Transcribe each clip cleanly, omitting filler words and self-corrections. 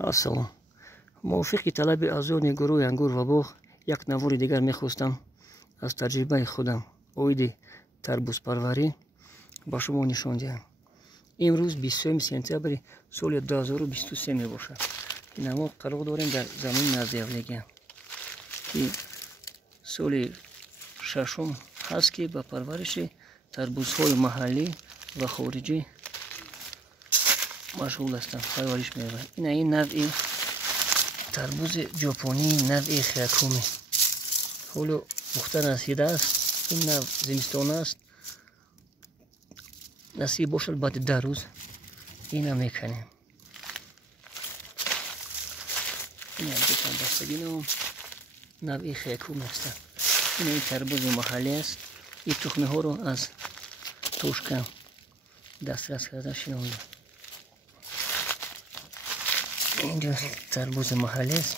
السلام. موافق طلب ازیان گروه انگور و باغ یک نوار دیگر میخواستم از تجربه خودم اوید تربوز پروری با شما نشان دهم. امروز 23 سپتامبر سال 2023 می باشد که ما قرار داریم در زمین نزدیکی که سال ششم هست که با پرورش تربوزهای محلی و خارجی مشغول هستم. پرورش می‌کنم. این نوع تربوز ژاپنی نوع خیاکومی حالا مختار رسیده است. این نوع زمستان است. نصیب باشد بعد 10 روز اینا میکنیم. این هم بکنم بستگی نوع خیاکومی است. این تربوز محلی است. این تخمه ها رو از توشکم دسترس کرده شنونده. اینجا تربوز محلی است.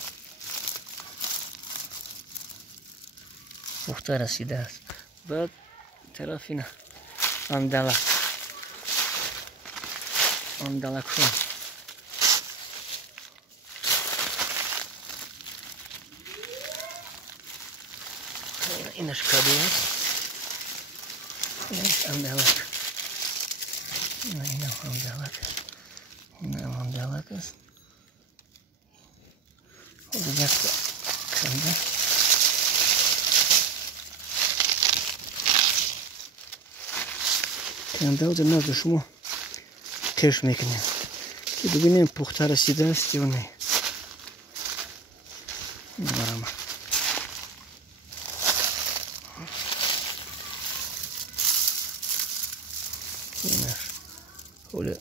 پخته رسیده است. بعد طرف اینا اندلک ها اینش کدو است. اینش اندلک. اینا اندلک است. اینا اندلک است. حالا دست کنده کنده و در نزد شما قش میکنیم که ببینیم پخته رسیده است یا نه. برام اینش حالا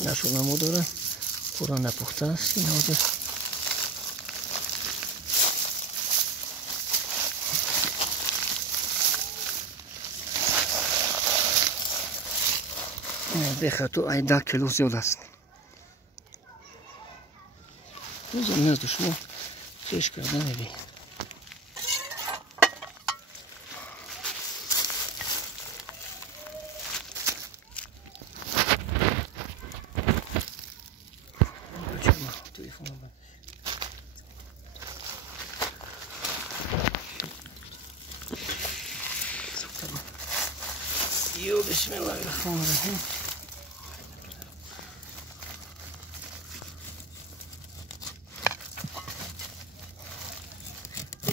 نشونمو داره پورا نپخته است. این حاضر بخاطر ای 10 کیلو زیاد است. روزم نزد شما چش کرده میبینید. یو بسم الله الرحمن الرحیم.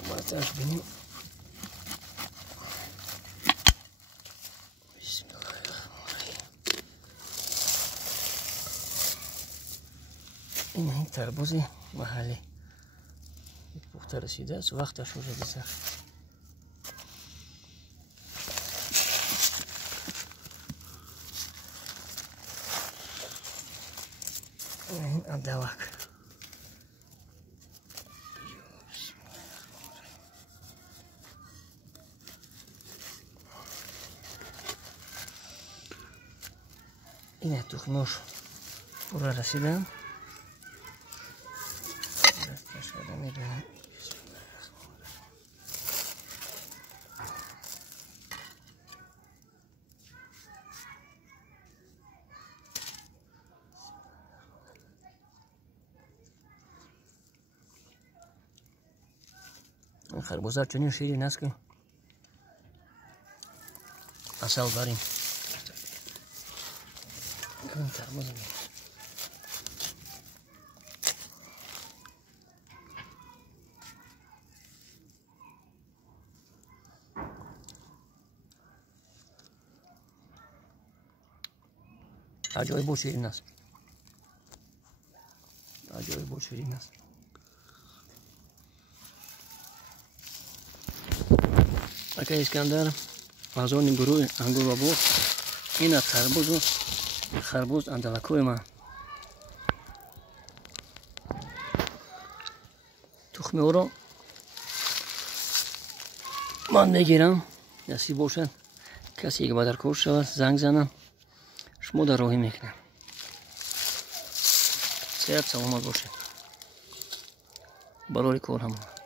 بازش بینیم. بسم الله الرحمن الرحیم. این تربوز محلی پخته رسیده است. وقتش رو بزن. این اندلک این تخمش پورا رسیدن. دستش کرده میبینم. این خربوزه چنین شیرین است که اصل داریم. این تربوز عجایب و شیرین است. عجایب و شیرین است. اگه اسکندر از آن گروه انگور و باغ این تربوز و خربوز اندلکوی من تخمه او رو من میگیرم. نصیب باشد کسی که بدر کار شود زنگ زنم شما در راهی میکنم. صحت سلامت باشد برای کار هم.